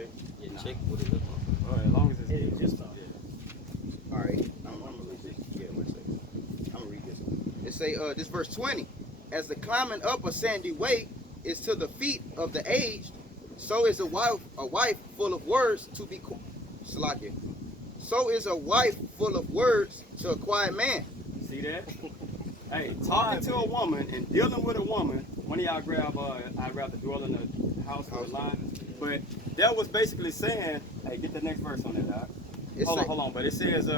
check? Yeah, check what it looks like. All right, as long as it's It just just All right, I'm gonna read this. Yeah, wait a second. I'm gonna read this. It say, this verse 20. As the climbing up a sandy way is to the feet of the aged, so is a wife full of words to be Salakia. So is a wife full of words to a quiet man. see that? Hey, talking to a woman and dealing with a woman. One of y'all grab, I'd rather dwell in the house with a line. But that was basically saying, hey, get the next verse on that, Doc. Hold on. But it says,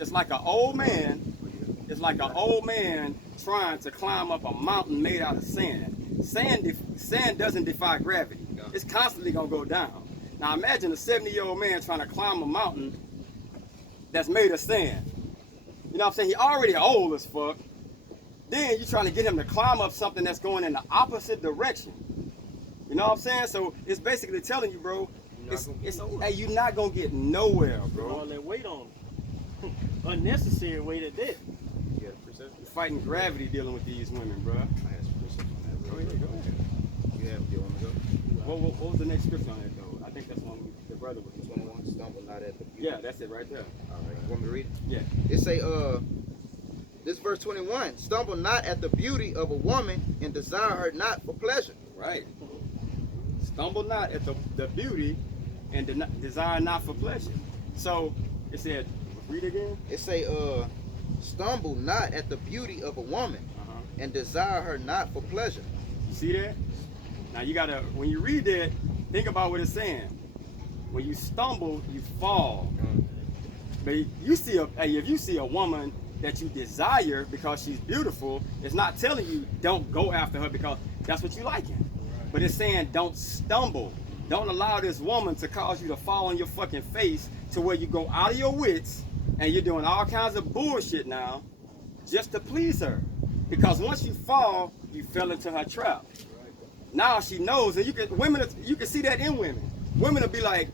it's like an old man. It's like an old man trying to climb up a mountain made out of sand. Sand doesn't defy gravity. It's constantly gonna go down. Now imagine a 70-year-old man trying to climb a mountain that's made of sand. You know what I'm saying? He already old as fuck. Then you're trying to get him to climb up something that's going in the opposite direction. You know what I'm saying? So it's basically telling you, bro, hey, you're not gonna get nowhere, bro. all that weight on them. Unnecessary weight at that. Yeah, perception. You're fighting gravity dealing with these women, bro. I asked for perception on that. Go ahead. You have your one to go. What was the next scripture on that though? I think that's one the brother was 21. Stumble not at the. Yeah, that's it right there. All right. You want me to read it? Yeah. It say, this verse 21. Stumble not at the beauty of a woman and desire her not for pleasure. Right. Stumble not at the beauty and desire not for pleasure. So it said, read again. It say, stumble not at the beauty of a woman and desire her not for pleasure. You see that? Now you gotta, when you read that, think about what it's saying. When you stumble, you fall. But you see if you see a woman that you desire because she's beautiful, it's not telling you don't go after her because that's what you liking. But it's saying don't stumble. Don't allow this woman to cause you to fall on your fucking face to where you go out of your wits and you're doing all kinds of bullshit now just to please her. Because once you fall, you fell into her trap. Now she knows, and you can see that in women. Women will be like,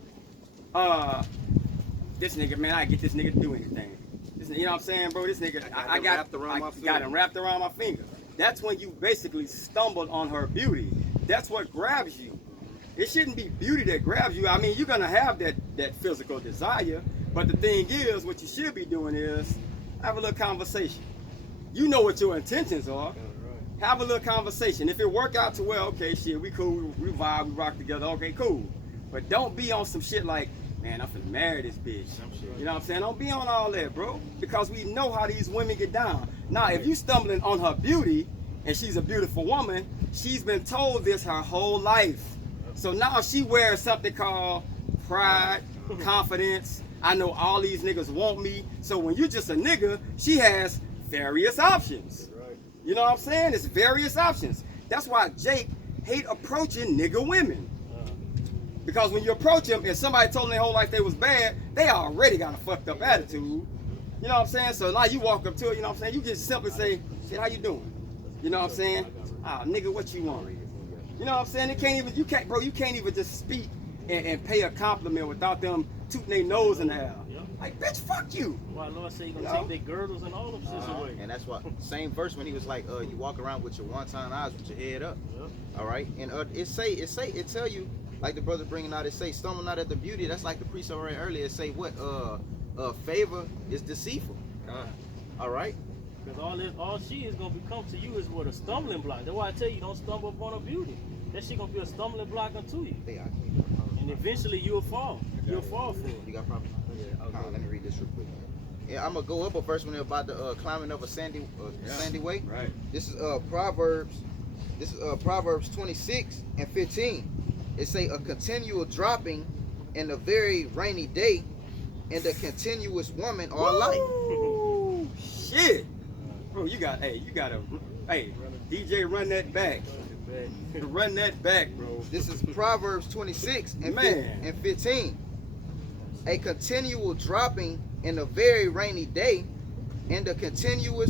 this nigga, man, I get this nigga to do anything. You know what I'm saying, bro? This nigga, I got him wrapped around my finger. That's when you basically stumbled on her beauty. That's what grabs you. It shouldn't be beauty that grabs you. I mean, you're gonna have that physical desire, but the thing is, what you should be doing is have a little conversation. You know what your intentions are. Have a little conversation. If it work out to well, okay, shit, we cool, we vibe, we rock together, okay, cool. But don't be on some shit like, man, I'm finna marry this bitch. You know what I'm saying? Don't be on all that, bro. Because we know how these women get down. Now, if you stumbling on her beauty, and she's a beautiful woman, she's been told this her whole life. So now she wears something called pride, confidence. I know all these niggas want me. So when you're just a nigga, she has various options. You know what I'm saying? It's various options. That's why Jake hate approaching nigga women. Because when you approach them and somebody told them their whole life they was bad, they already got a fucked up attitude. You know what I'm saying? So now you walk up to her, you know what I'm saying? You just simply say, shit, how you doing? You know what I'm saying? Ah, nigga, what you want? You know what I'm saying? You can't even just speak and pay a compliment without them tooting their nose in the air. Like, bitch, fuck you. Why Lord say you gonna take their girdles and all them shits away. And that's why, same verse when he was like, you walk around with your one-time eyes with your head up. All right? And it tell you, like the brother bringing out, it say, stumble not at the beauty. That's like the priest already earlier. It say what? Favor is deceitful. All right? Because all she is gonna become to you is what, a stumbling block. That's why I tell you, don't stumble upon her beauty. That shit gonna be a stumbling block unto you. And eventually you'll fall. You'll fall for it. You got problems? Let me read this real quick. Yeah, I'm gonna go up a verse when they're about the climbing up a sandy way. Right. This is Proverbs. This is Proverbs 26 and 15. It say a continual dropping in a very rainy day, and a continuous woman or life. Shit, bro, you gotta, DJ, run that back. Run that back, bro. This is Proverbs 26 and 15. A continual dropping in a very rainy day, and a contentious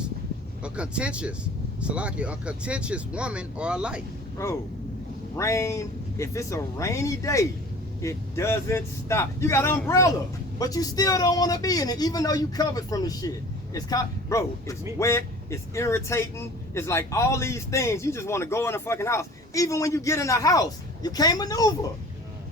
woman or a life. Bro, rain, if it's a rainy day, it doesn't stop. You got an umbrella, but you still don't want to be in it, even though you covered from the shit. It's wet, It's irritating. It's like all these things. You just want to go in the fucking house. Even when you get in the house, you can't maneuver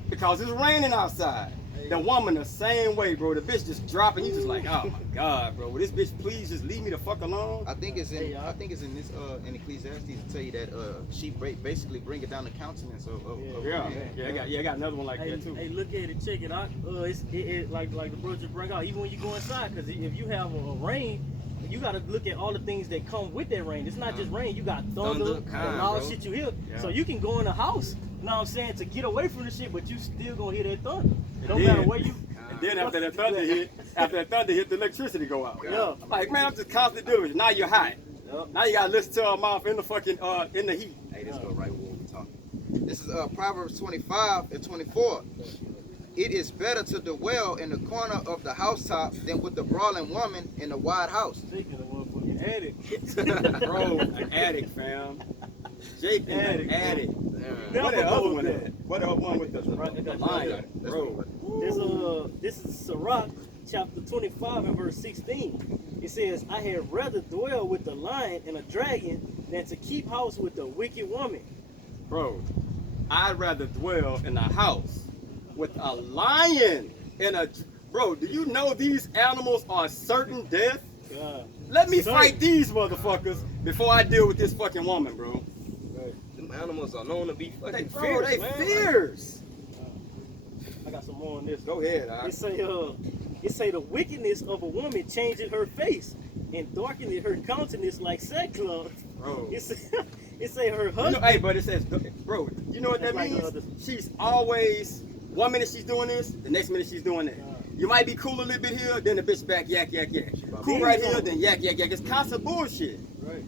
because it's raining outside. The woman the same way, bro. The bitch just dropping. You just like, oh my god, bro. Will this bitch please just leave me the fuck alone? I think it's in this in Ecclesiastes to tell you that she basically bring it down the countenance of I got another one like that too. Hey, look at it, check it out. It's like the brother just bring out. Even when you go inside, because if you have a rain, you got to look at all the things that come with that rain. It's not just rain. You got thunder and all the shit you hear. Yeah. So you can go in the house, you know what I'm saying, to get away from the shit, but you still gonna hear that thunder. No matter where you. And then after that thunder hit, the electricity go out. Yeah. I'm like, man, I'm just constantly doing it. Now you're hot. Yep. Now you gotta listen to her mouth in the fucking in the heat. Hey, this go right where we talking. This is Proverbs 25 and 24. It is better to dwell in the corner of the housetop than with the brawling woman in the wide house. Speaking of motherfucking attic. Bro, an attic, fam. Jake in an attic. What the other one at? What the other one with the lion? Bro. This is Sirach chapter 25 and verse 16. It says, I had rather dwell with the lion and a dragon than to keep house with the wicked woman. Bro, I'd rather dwell in a house with a lion and a... Bro, do you know these animals are certain death? Let me fight these motherfuckers before I deal with this fucking woman, bro. Them animals are known to be fucking bro, fierce, they fierce. I got some more on this. Go ahead. It say the wickedness of a woman changes her face and darkening her countenance like sackcloth. Bro. It say her husband. You know, hey, but it says, bro, you know what that means? She's always, 1 minute she's doing this, the next minute she's doing that. You might be cool a little bit here, then the bitch back yak, yak, yak. Cool right here, then yak, yak, yak. It's constant bullshit. Right.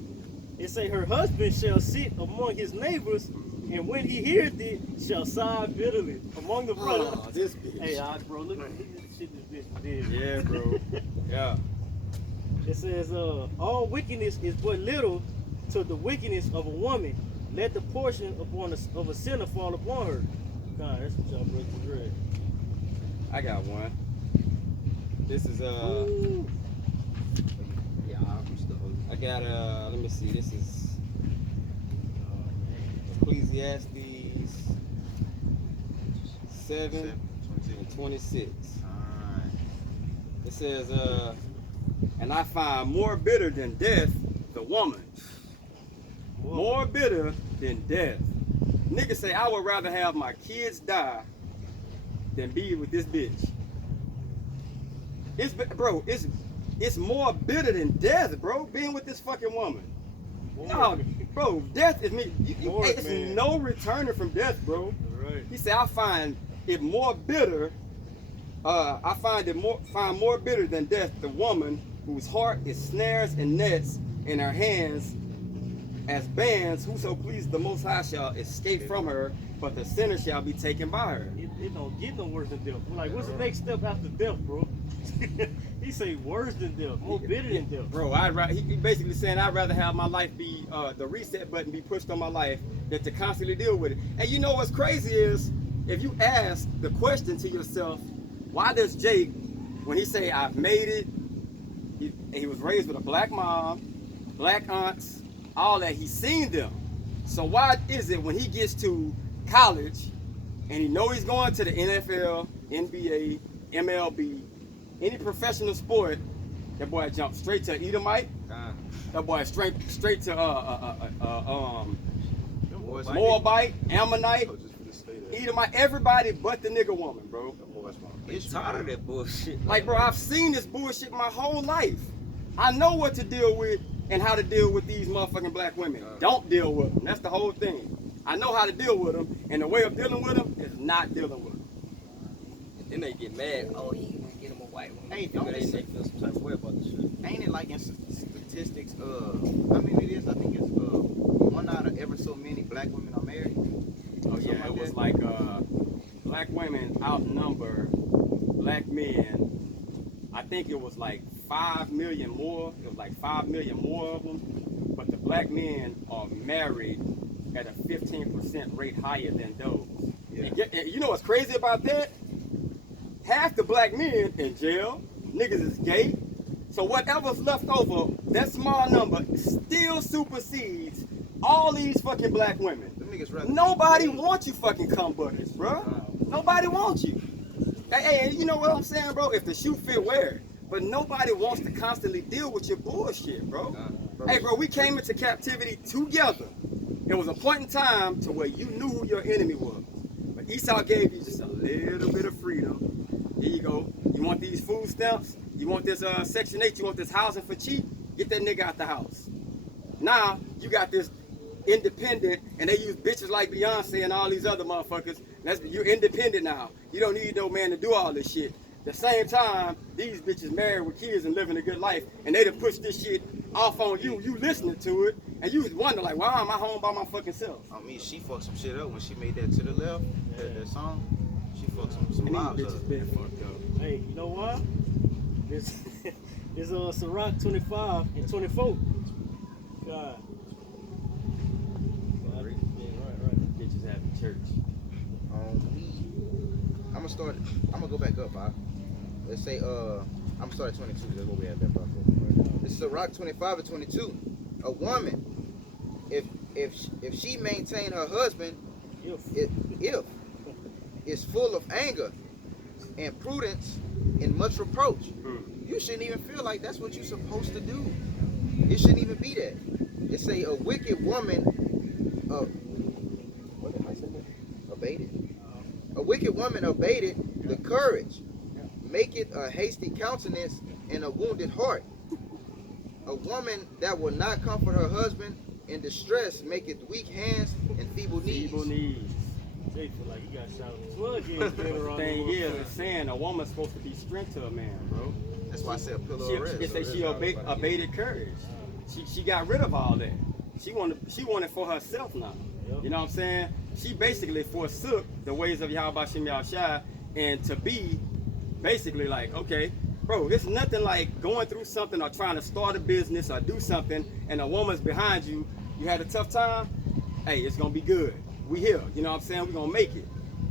It say her husband shall sit among his neighbors, and when he heareth it, shall sigh bitterly among the brothers. Oh, this bitch. Hey, bro, look at this shit this bitch did. Yeah, bro. Yeah. It says, all wickedness is but little to the wickedness of a woman. Let the portion of a sinner fall upon her. God, that's what y'all brothers read. I got one. This is Ooh. Yeah, I'm still. I got let me see. This is Ecclesiastes 7 and 26. It says, and I find more bitter than death the woman. More bitter than death. Niggas say I would rather have my kids die than be with this bitch. It's more bitter than death, bro, being with this fucking woman. No, bro, death is me. It's no returning from death, bro. Right. He said I find it more bitter. I find more bitter than death the woman whose heart is snares and nets in her hands as bands. Whoso pleases the Most High shall escape from her, but the sinner shall be taken by her. It don't get no worse than death. Like, what's the next step after death, bro? He say worse than death, more bitter than death. Bro, he basically saying I'd rather have my life be the reset button be pushed on my life than to constantly deal with it. And you know what's crazy is if you ask the question to yourself, why does Jake, when he say I've made it, he was raised with a black mom, black aunts, all that, he's seen them. So why is it when he gets to college and he know he's going to the NFL, NBA, MLB, any professional sport, that boy jumps straight to Edomite. That boy straight to Moabite, Ammonite, Edomite, everybody but the nigga woman, bro. I'm tired of that bullshit. Like, bro, I've seen this bullshit my whole life. I know what to deal with and how to deal with these motherfucking black women. Don't deal with them. That's the whole thing. I know how to deal with them, and the way of dealing with them is not dealing with them. And then they get mad. Oh, he gonna get him a white one. Hey, They feel some type of way about this shit. Ain't it like in statistics, how many it is? I think it's 1 out of ever so many black women are married. Oh yeah, it was like black women outnumber black men. I think it was like 5 million more. It was like 5 million more of them. But the black men are married at a 15% rate higher than those. Yeah. And you know what's crazy about that? Half the black men in jail, niggas is gay, So whatever's left over, that small number still supersedes all these fucking black women. Them niggas rather Nobody wants you fucking cum buckets, bro. Nobody wants you. Hey, you know what I'm saying, bro? If the shoe fit, wear it. But nobody wants to constantly deal with your bullshit, bro. Hey, bro, we came into captivity together. There was a point in time to where you knew who your enemy was. But Esau gave you just a little bit of freedom. Here you go. You want these food stamps? You want this Section 8? You want this housing for cheap? Get that nigga out the house. Now, you got this independent, and they use bitches like Beyonce and all these other motherfuckers. You're independent now. You don't need no man to do all this shit. At the same time, these bitches married with kids and living a good life, and they done push this shit off on you. You listening to it, and you wonder like, why am I home by my fucking self? I mean, she fucked some shit up when she made that to the left, that song. She fucked some And lives these up. bitches been fucked up. Hey, you know what? This Sirach 25 and 24. God. Right. Bitches having church. I'm gonna go back up, huh? Let's say, I'm gonna start at 22. That's what we have left off. This is Sirach 25 and 22. A woman, if she maintain her husband, if is full of anger and prudence and much reproach, you shouldn't even feel like that's what you're supposed to do. It shouldn't even be that. It say a wicked woman, what did I say? Abated. A wicked woman abated the courage, make it a hasty countenance and a wounded heart. A woman that will not comfort her husband in distress maketh weak hands and feeble knees. Feeble knees. They feel like you got shot with 12 years being around the Thing world. is, it's saying a woman's supposed to be strength to a man, bro. That's why I said a pillow of rest. It say she abated courage. She got rid of all that. She wanted for herself now. You know what I'm saying? She basically forsook the ways of Yahweh Shem Yahushua and to be basically like, okay, bro, it's nothing like going through something or trying to start a business or do something and a woman's behind you. You had a tough time? Hey, it's gonna be good. We here, you know what I'm saying? We're gonna make it.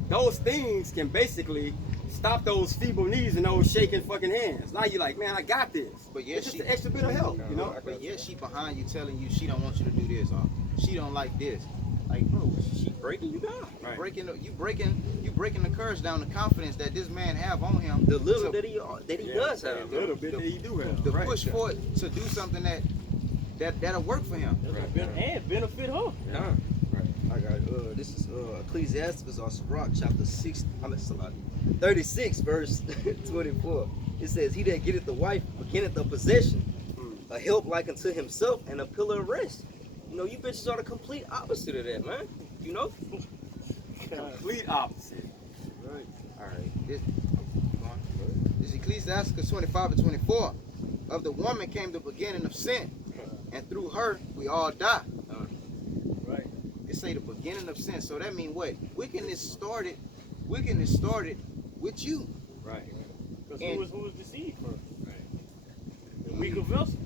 Those things can basically stop those feeble knees and those shaking fucking hands. Now you're like, man, I got this. But yeah, it's just an extra bit of help, you know? But yeah, she behind you telling you she don't want you to do this or she don't like this. Like, bro, she breaking you down. Right. You breaking the courage down, the confidence that this man have on him. The little that he does have. A little bit that he do have. The Right. push for it to do something that'll work for him. And benefit her. Yeah. I got this is Ecclesiasticus or Sirach chapter 36 verse 24. It says, "He that getteth the wife beginneth a possession, a help like unto himself, and a pillar of rest." You know, you bitches are the complete opposite of that, man. You know? Complete opposite. Right. All right. This Ecclesiasticus 25 and 24. Of the woman came the beginning of sin, and through her we all die. Right. It say the beginning of sin. So that means what? Wickedness started with you. Right. Because who was deceived first? Right. The weaker vessel.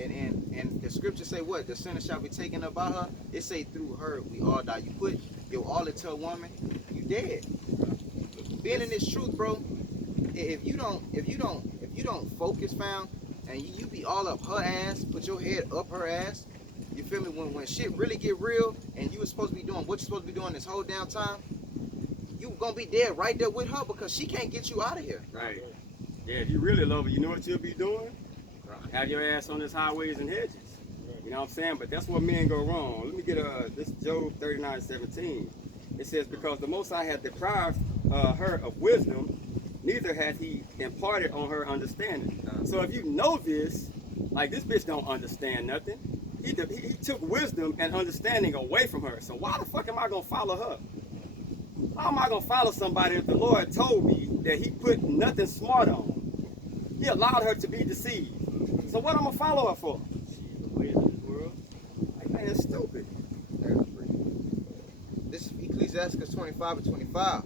And the scripture say what? The sinner shall be taken up by her. It say through her we all die. You put your all into a woman, you dead. Being in this truth, bro. If you don't focus, fam, and you be all up her ass, put your head up her ass. You feel me? When shit really get real, and you was supposed to be doing what you supposed to be doing this whole damn time, you gonna be dead right there with her because she can't get you out of here. Right. Yeah, if you really love her, you know what you'll be doing? Have your ass on his highways and hedges. You know what I'm saying? But that's where men go wrong. Let me get this Job 39:17. It says, because the Most High hath deprived her of wisdom, neither hath he imparted on her understanding. So if you know this, like this bitch don't understand nothing. He took wisdom and understanding away from her. So why the fuck am I gonna follow her? How am I gonna follow somebody if the Lord told me that he put nothing smart on? He allowed her to be deceived. So what I'm gonna follow her for? The ways of this world. Like, man, it's stupid. This is Ecclesiasticus 25 and 25.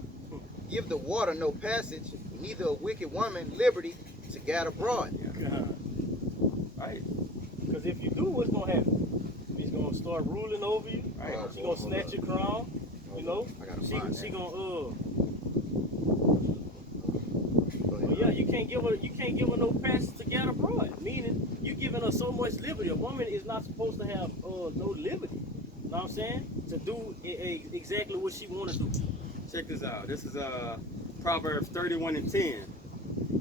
Give the water no passage, neither a wicked woman liberty to gad abroad. God. Right. Because if you do, what's gonna happen? He's gonna start ruling over you. Right. She's gonna snatch your crown. You know. I gotta She find gonna Go ahead. well, yeah, you can't give her no pass to get abroad. Meaning you giving her so much liberty. A woman is not supposed to have no liberty. You know what I'm saying? To do exactly what she want to do. Check this out. This is Proverbs 31:10.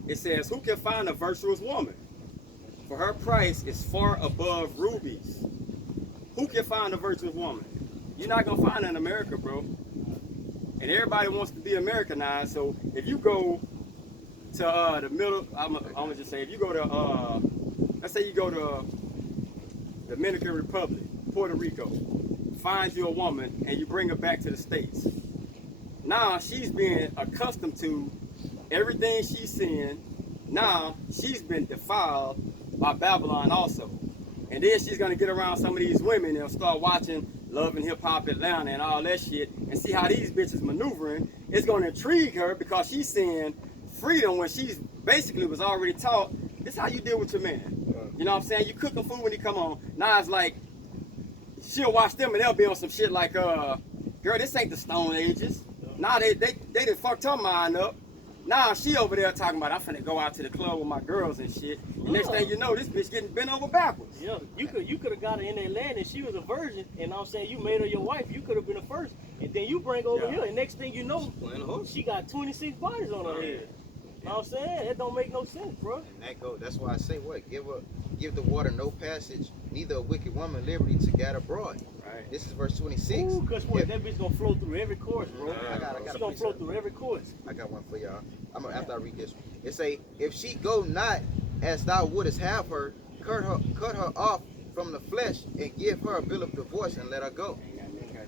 It says, "Who can find a virtuous woman? For her price is far above rubies." Who can find a virtuous woman? You're not gonna find her in America, bro. And everybody wants to be Americanized. So if you go to the middle, I'm gonna just say, if you go to, let's say you go to Dominican Republic, Puerto Rico, find you a woman and you bring her back to the States. Now she's being accustomed to everything she's seeing. Now she's been defiled by Babylon also. And then she's gonna get around some of these women and start watching Love and Hip Hop Atlanta and all that shit and see how these bitches maneuvering. It's gonna intrigue her because she's seeing freedom when she's basically was already taught this is how you deal with your man. You know what I'm saying? You cook him food when he come home. Now it's like she'll watch them and they'll be on some shit like girl, this ain't the Stone Ages. Now they done fucked her mind up. Now she over there talking about I'm finna go out to the club with my girls and shit. And next thing you know, this bitch getting bent over backwards. Yeah, you could have got her in that land and she was a virgin, and I'm saying you made her your wife. You could have been the first, and then you bring her over here, and next thing you know, she got 26 bodies on her head. You know what I'm saying? That don't make no sense, bro. And that's why I say what? Give the water no passage, neither a wicked woman liberty to get abroad. Right. This is verse 26. Ooh, cause what? That bitch gonna flow through every course, bro. I got She gonna flow through every course. I got one for y'all. After I read this one. It say, if she go not as thou wouldest have her, cut her off from the flesh and give her a bill of divorce and let her go.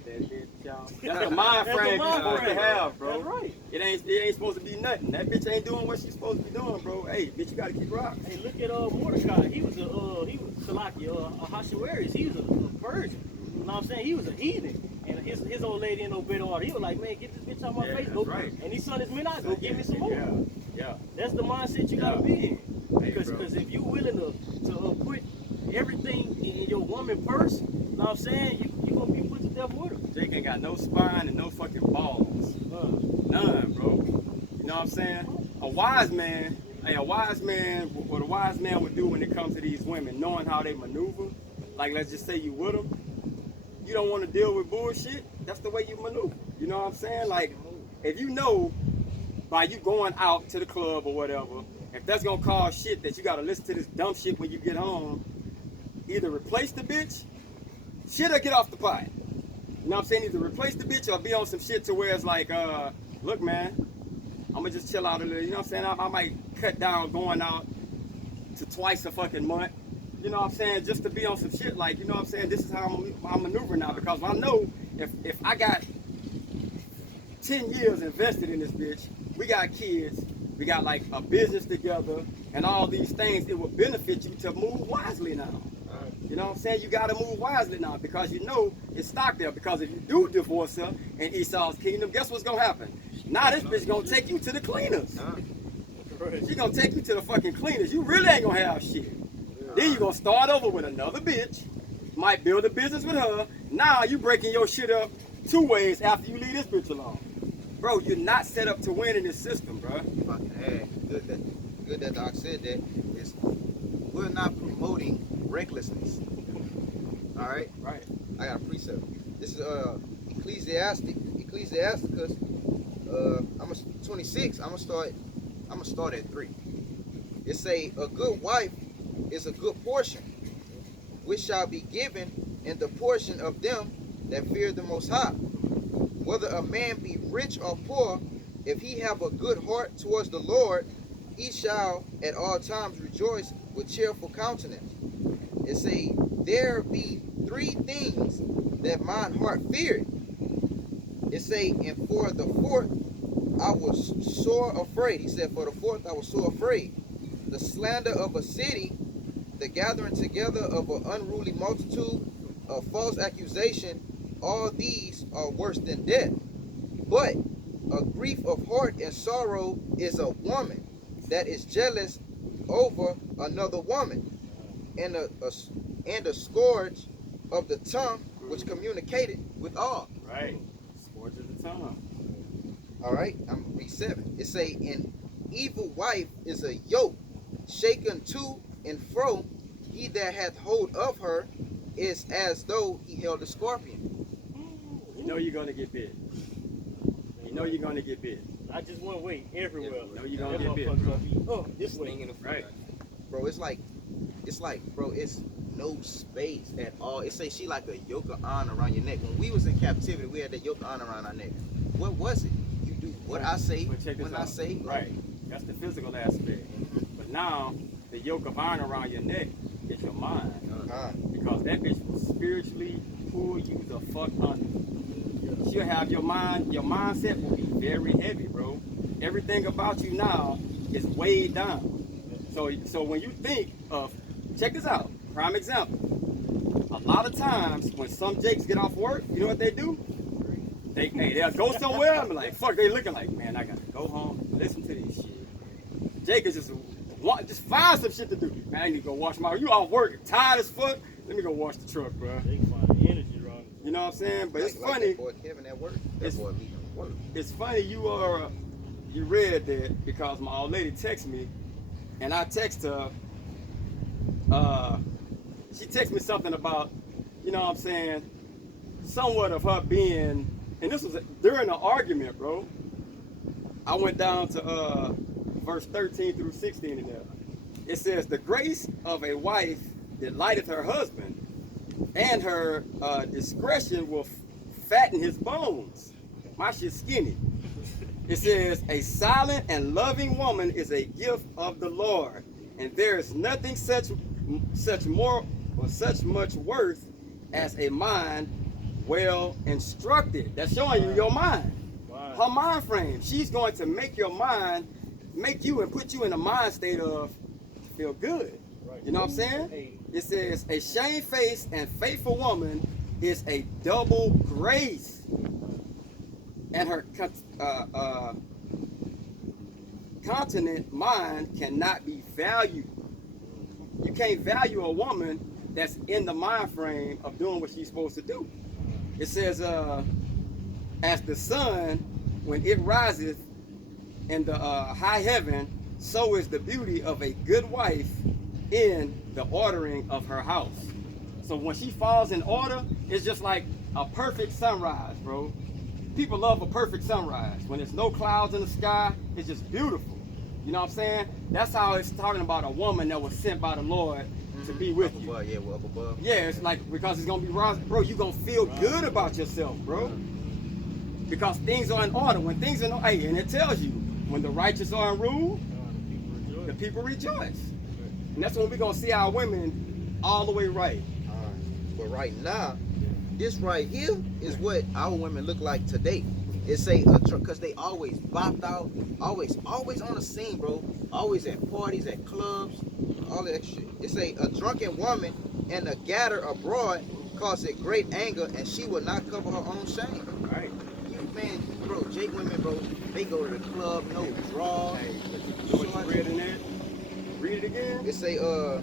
That's the mind frame you're supposed to have, bro. That's right. It ain't supposed to be nothing. That bitch ain't doing what she's supposed to be doing, bro. Hey, bitch, you gotta keep rocking. Hey, look at Mordecai. He was Salaki, Ahasuerus. He was a virgin. You know what I'm saying? He was a heathen. And his old lady in no better order. He was like, man, get this bitch out my face. Go, right. And his son is midnight. Go get me some more. Yeah. That's the mindset you gotta be in. Because if you willing to put everything in your woman purse, you know what I'm saying? You gonna be put to death with her. Jake ain't got no spine and no fucking balls. None, bro. You know what I'm saying? A wise man, what a wise man would do when it comes to these women, knowing how they maneuver, like let's just say you with them, you don't want to deal with bullshit, that's the way you maneuver. You know what I'm saying? Like, if you know by you going out to the club or whatever, if that's gonna cause shit that you gotta listen to this dumb shit when you get home, either replace the bitch, shit, or get off the pot. You know what I'm saying? Either replace the bitch or be on some shit to where it's like, look, man, I'm gonna just chill out a little. You know what I'm saying? I might cut down going out to twice a fucking month. You know what I'm saying? Just to be on some shit like, you know what I'm saying? This is how I'm maneuvering now, because I know if I got 10 years invested in this bitch, we got kids, we got like a business together, and all these things, it will benefit you to move wisely now. You know what I'm saying? You got to move wisely now, because you know it's stock there. Because if you do divorce her in Esau's kingdom, guess what's going to happen? Now this bitch going to take you to the cleaners. She going to take you to the fucking cleaners. You really ain't going to have shit. Then you going to start over with another bitch. Might build a business with her. Now you breaking your shit up 2 ways after you leave this bitch alone. Bro, you're not set up to win in this system, bro. Hey, good that Doc said that. We're not promoting recklessness. All right? Right. I got a precept. This is Ecclesiasticus. I'm 26. I'm gonna start at 3. It say, a good wife is a good portion, which shall be given in the portion of them that fear the Most High. Whether a man be rich or poor, if he have a good heart towards the Lord, he shall at all times rejoice with cheerful countenance. It say, there be 3 things that mine heart feared. It say, and for the 4th I was sore afraid. He said, for the 4th I was sore afraid. The slander of a city, the gathering together of an unruly multitude, of false accusation, all these are worse than death. But a grief of heart and sorrow is a woman that is jealous over another woman, and a scourge of the tongue which communicated with all. Right. Scourge of the tongue. All right, I'm gonna read 7. It say, evil wife is a yoke, shaken to and fro. He that hath hold of her is as though he held a scorpion. You know you're gonna get bit. You know you're gonna get bit. I just want weight everywhere. You know you're gonna That get bit. motherfucker gonna be, oh, this way. Stinging the Right. Bro, it's like, bro, it's no space at all. It say she like a yoke of iron around your neck. When we was in captivity, we had that yoke of iron around our neck. What was it? You do what I say But check this when out. I say. Right. That's the physical aspect. But now the yoke of iron around your neck is your mind. Because that bitch will spiritually pull you the fuck under. She'll have your mindset will be very heavy, bro. Everything about you now is weighed down. So when you think of, check this out, prime example. A lot of times when some jakes get off work, you know what they do? They'll go somewhere and be like, fuck, they looking like, man, I gotta go home, listen to this shit. Jake is just find some shit to do. Man, I need to go wash my, you off work, tired as fuck, let me go wash the truck, bro. They can find the energy wrong. You know what I'm saying? But it's Like funny. that boy Kevin at work. That boy leaving work. It's funny you read that because my old lady texted me, and I text her. She texted me something about, you know what I'm saying, somewhat of her being, and this was during an argument, bro. I went down to verse 13 through 16 in there. It says, the grace of a wife delighteth her husband, and her discretion will fatten his bones. My shit's skinny. It says, a silent and loving woman is a gift of the Lord, and there is nothing such much worth as a mind well instructed. That's showing you your mind. Wow. Her mind frame. She's going to make your mind, make you and put you in a mind state of feel good. Right. You know what I'm saying? Hey. It says, a shamefaced and faithful woman is a double grace, and her continent mind cannot be valued. You can't value a woman that's in the mind frame of doing what she's supposed to do. It says, as the sun, when it riseth in the high heaven, so is the beauty of a good wife in the ordering of her house. So when she falls in order, it's just like a perfect sunrise, bro. People love a perfect sunrise. When there's no clouds in the sky, it's just beautiful. You know what I'm saying? That's how it's talking about a woman that was sent by the Lord to be with Up you. above, yeah, well, up above. Yeah, it's like, because it's gonna be rising, bro, you're gonna feel good about yourself, bro. Because things are in order. When things are in order, hey, and it tells you, when the righteous are in rule, the people rejoice. And that's when we're gonna see our women all the way right. But right now, this right here is what our women look like today. It say because they always bopped out, always on the scene, bro. Always at parties, at clubs, all that shit. It say a drunken woman and a gatter abroad cause it great anger, and she will not cover her own shame. Right. You man, bro, Jake women, bro, they go to the club, no draw. Hey, you know what you read in there? Read it again. It say a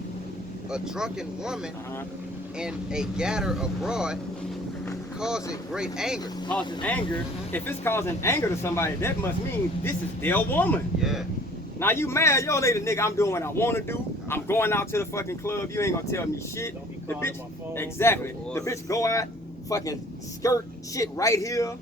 drunken woman Uh-huh. and a gatter abroad cause it great anger. Causing anger. If it's causing anger to somebody, that must mean this is their woman. Yeah. Now you mad, yo lady, nigga, I'm doing what I want to do. I'm going out to the fucking club. You ain't gonna tell me shit. Don't be The calling my phone. bitch, exactly. No The orders. bitch go out, fucking skirt shit right here,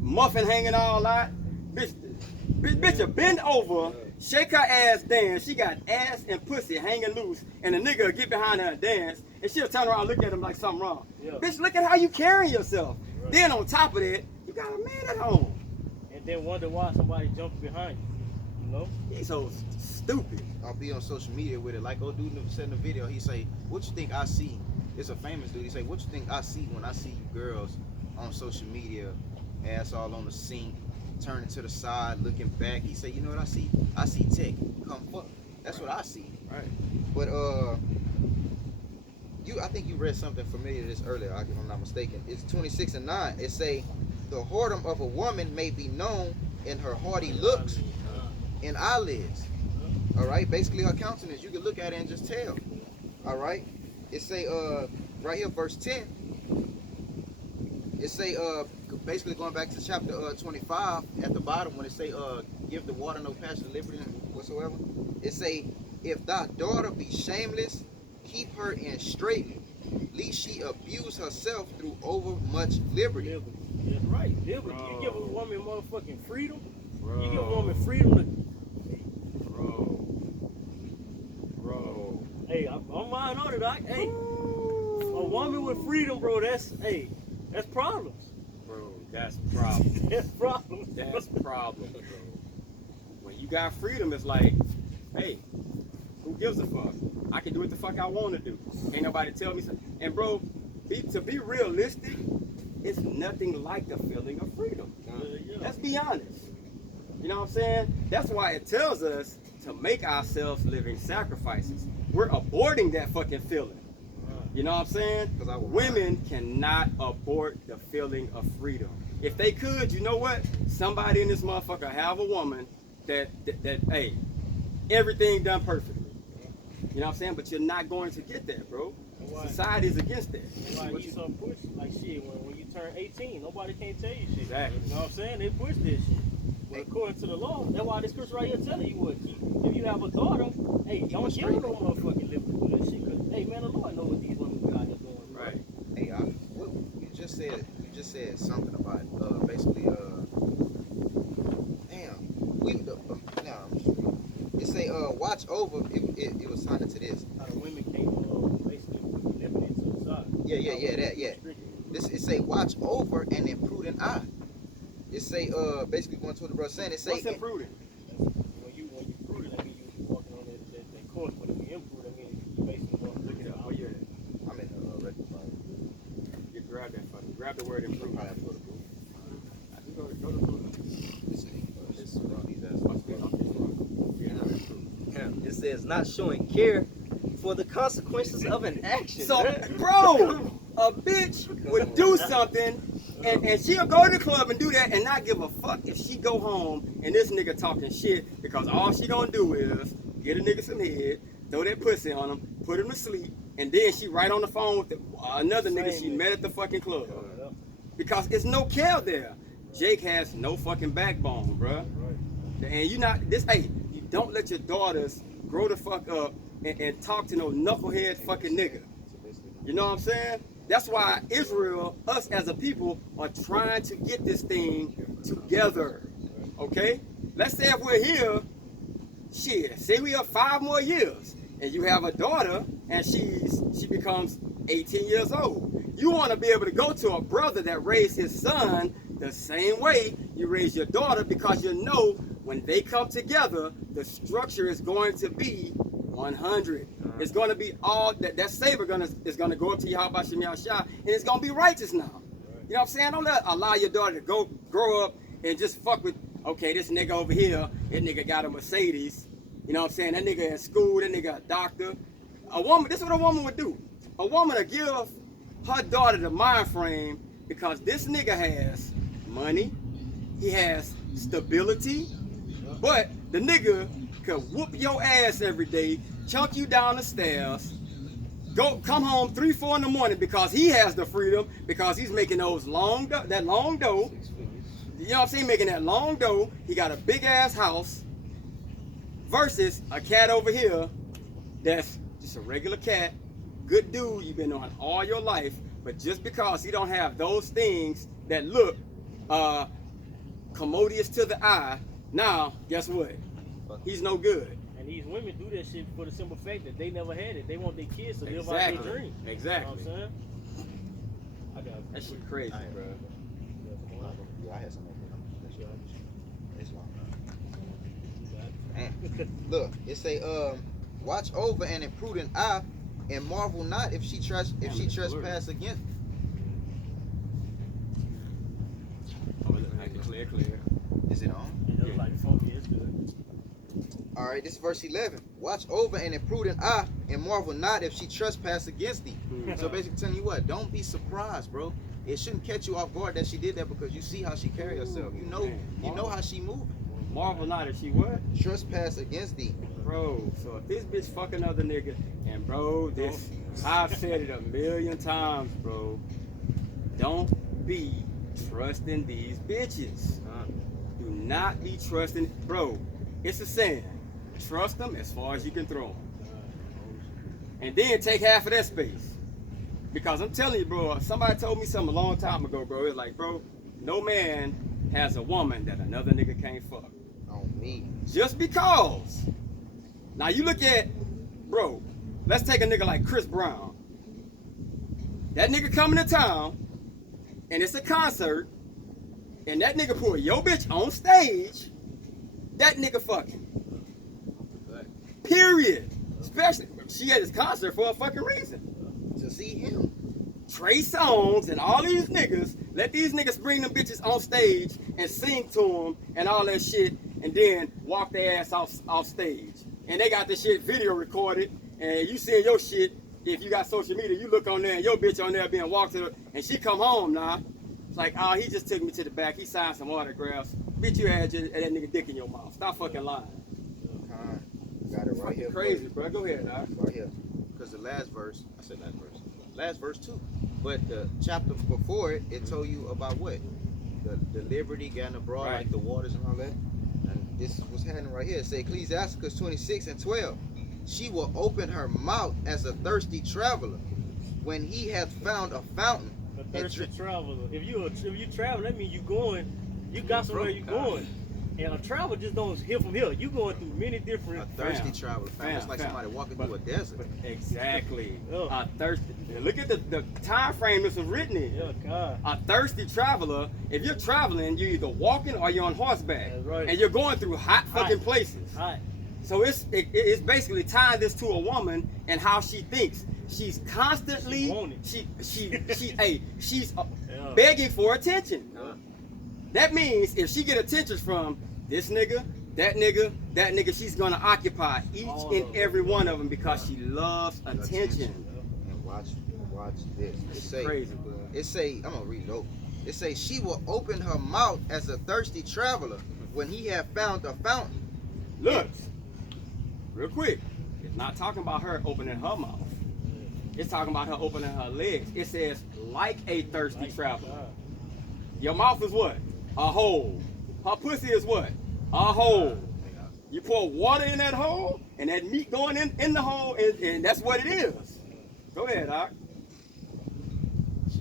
muffin hanging all out. Bitch, you bend over, shake her ass dance. She got ass and pussy hanging loose, and the nigga will get behind her and dance, and she'll turn around and look at him like something wrong. Yeah. Bitch, look at how you carrying yourself. Right. Then on top of that, you got a man at home. And then wonder why somebody jumped behind you. You know? He's so stupid. I'll be on social media with it. Like, old dude sent a video. He say, "What you think I see?" It's a famous dude. He say, "What you think I see when I see you girls on social media, ass all on the sink, turning to the side, looking back?" He say, "You know what I see? I see tech. Come fuck. That's what I see." Right. But I think you read something familiar to this earlier, if I'm not mistaken. It's 26:9. It say, "The whoredom of a woman may be known in her haughty looks and eyelids." All right, basically her countenance, you can look at it and just tell. All right, it say right here, verse 10. It say basically going back to chapter 25 at the bottom when it say give the water no passion liberty whatsoever. It say, if thy daughter be shameless, keep her in straight, lest she abuse herself through over much liberty. That's right. Liberty. You give a woman motherfucking freedom. Bro. You give a woman freedom to. Bro. Hey, I'm mine on it, Doc. Hey, a woman with freedom, bro. That's problems. Bro, that's problems. That's problems. That's problems, bro. When you got freedom, it's like, hey, who gives a fuck? I can do what the fuck I want to do. Ain't nobody tell me something. And bro, to be realistic, it's nothing like the feeling of freedom. Let's be honest. You know what I'm saying? That's why it tells us to make ourselves living sacrifices. We're aborting that fucking feeling. You know what I'm saying? Women cannot abort the feeling of freedom. If they could, you know what? Somebody in this motherfucker have a woman that hey, everything done perfectly. You know what I'm saying? But you're not going to get that, bro. Society's against that. Why you so push like shit when you turn 18? Nobody can't tell you shit. Exactly. You know what I'm saying? They push this shit. But according to the law, that's why this scripture right here telling you what. If you have a daughter, hey, don't give her no motherfucking liberty to do that shit. Cause hey man, the Lord know what these women be out here doing. Bro. Right. Hey, you just said something about basically it say watch over. It was signed to this. How the women can't basically put liberty to the side. Yeah. It say watch over an imprudent eye. It say basically going to what the brother saying. It say what's imprudent? When you prudent, that means you walking on that course. But if you imprudent, that means you basically want to look it up. Oh yeah. I'm in the regular Bible. You grab that fucking. Grab the word imprudent. I have to go to Google. Go to prudent. It says not showing care for the consequences of an action. So, bro, a bitch would do something and she'll go to the club and do that and not give a fuck if she go home and this nigga talking shit because all she gonna do is get a nigga some head, throw that pussy on him, put him to sleep, and then she right on the phone with another nigga she met at the fucking club. Because it's no care there. Jake has no fucking backbone, bruh. And you don't let your daughters grow the fuck up and talk to no knucklehead fucking nigga. You know what I'm saying? That's why Israel, us as a people, are trying to get this thing together. Okay? Let's say if we're here, say we have 5 more years, and you have a daughter, and she becomes 18 years old. You want to be able to go to a brother that raised his son the same way you raise your daughter, because you know when they come together, the structure is going to be 100. It's going to be all that savor is going to go up to Yahweh Shem Yahshua, and it's going to be righteous now. You know what I'm saying? Don't allow your daughter to grow up and just fuck with, okay, this nigga over here, that nigga got a Mercedes. You know what I'm saying? That nigga in school, that nigga a doctor. This is what a woman would do. A woman would give her daughter the mind frame because this nigga has money, he has stability, but the nigga could whoop your ass every day, chunk you down the stairs, come home 3, 4 in the morning because he has the freedom, because he's making that long dough. You know what I'm saying? Making that long dough. He got a big ass house versus a cat over here that's just a regular cat, good dude you've been on all your life, but just because he don't have those things that look commodious to the eye, now guess what? He's no good. And these women do that shit for the simple fact that they never had it. They want their kids to live out Exactly. their dream. Exactly. You know what I'm saying? That shit crazy, bro. Yeah, I had some. Look, it say, watch over an imprudent eye, and marvel not if she trespass against. Clear. Is it on? It was like funky. It's good. All right, this is verse 11. Watch over an imprudent eye, and marvel not if she trespass against thee. So basically telling you what, don't be surprised, bro. It shouldn't catch you off guard that she did that, because you see how she carry herself. You know how she moving. Marvel not if she what? Trespass against thee. Bro, so if this bitch fuck another nigga, and bro, I've said it a million times, bro. Don't be trusting these bitches. Do not be trusting, bro. It's a saying. trust them as far as you can throw them. And then take half of that space. Because I'm telling you, bro, somebody told me something a long time ago, bro. It's like, bro, no man has a woman that another nigga can't fuck. On me. Just because. Now you look at, bro, let's take a nigga like Chris Brown. That nigga coming to town, and it's a concert, and that nigga put your bitch on stage, that nigga fucking. Period. Especially, she at this concert for a fucking reason. To see him. Trey Songz and all these niggas, let these niggas bring them bitches on stage and sing to them and all that shit, and then walk their ass off stage. And they got this shit video recorded, and you see your shit. If you got social media, you look on there and your bitch on there being walked to her, and she come home now. It's like, oh, he just took me to the back. He signed some autographs. Bitch, you had that nigga dick in your mouth. Stop fucking lying. Got it right here. Crazy, bro. Go ahead, dog. Right here. Because the last verse, last verse too. But the chapter before it, it told you about what? The liberty getting abroad, Right. like the waters and all that. And this is what's happening right here. It say Ecclesiasticus 26:12. She will open her mouth as a thirsty traveler when he hath found a fountain. A thirsty traveler. If you travel, that means you got somewhere you going. And a travel just don't here from here. You going through many different. A thirsty traveler. It's like somebody walking through a desert. Exactly. A thirsty. Look at the time frame this was written in. Yeah, God. A thirsty traveler. If you're traveling, you're either walking or you're on horseback, That's right. and you're going through hot fucking places. Hot. So it's basically tying this to a woman and how she thinks. She's constantly she's begging for attention. That means if she get attention from this nigga, that nigga, she's gonna occupy each and every one of them because she loves attention. And watch this. It's crazy, bro. It say, I'm gonna read it over. It say she will open her mouth as a thirsty traveler when he have found a fountain. Look, real quick, it's not talking about her opening her mouth. It's talking about her opening her legs. It says like a thirsty traveler. Your mouth is what? A hole. Her pussy is what? A hole. You pour water in that hole, and that meat going in the hole, and that's what it is. Go ahead, Doc.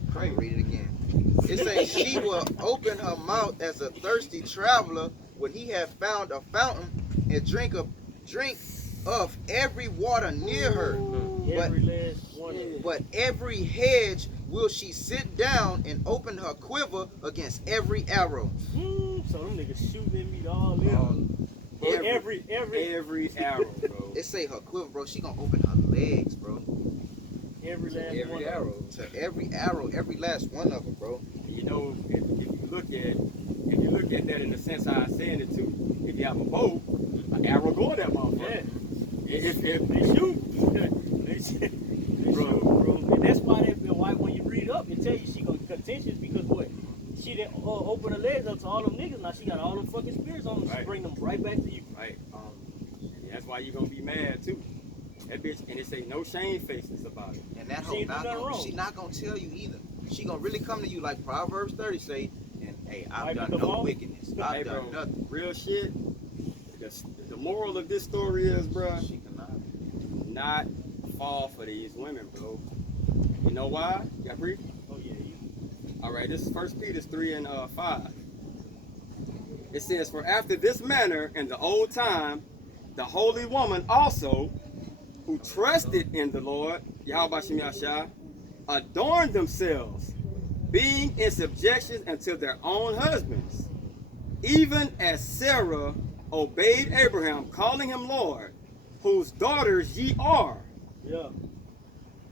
I'm gonna read it again. It says she will open her mouth as a thirsty traveler when he have found a fountain and drink of every water near her. But every hedge will she sit down and open her quiver against every arrow. So them niggas shooting at me all in. Every arrow, bro. It say her quiver, bro. She gonna open her legs, bro. Every arrow. To every arrow, every last one of them, bro. You know, if you look at that in the sense I was saying it too, if you have a bow, an arrow go in that motherfucker. If they shoot, they shoot, bro. And that's why when you read up, it tell you she gonna contentious because what? She didn't open her legs up to all them niggas. Now she got all them fucking spirits on them. She bring them right back to you. Right. That's why you gonna be mad too. That bitch, and it say no shame faces about it. And that hoe she not gonna tell you either. She gonna really come to you like Proverbs 30 say, and hey, I've done no wickedness. I've done nothing. Real shit. The moral of this story is, bro, She cannot not fall for these women, bro. You know why? Y'all brief? Oh yeah. All right, this is 1 Peter 3 and 5. It says, for after this manner in the old time, the holy woman also, who trusted in the Lord, Yahweh Shem Yahshua, adorned themselves, being in subjection unto their own husbands, even as Sarah obeyed Abraham, calling him Lord, whose daughters ye are. Yeah.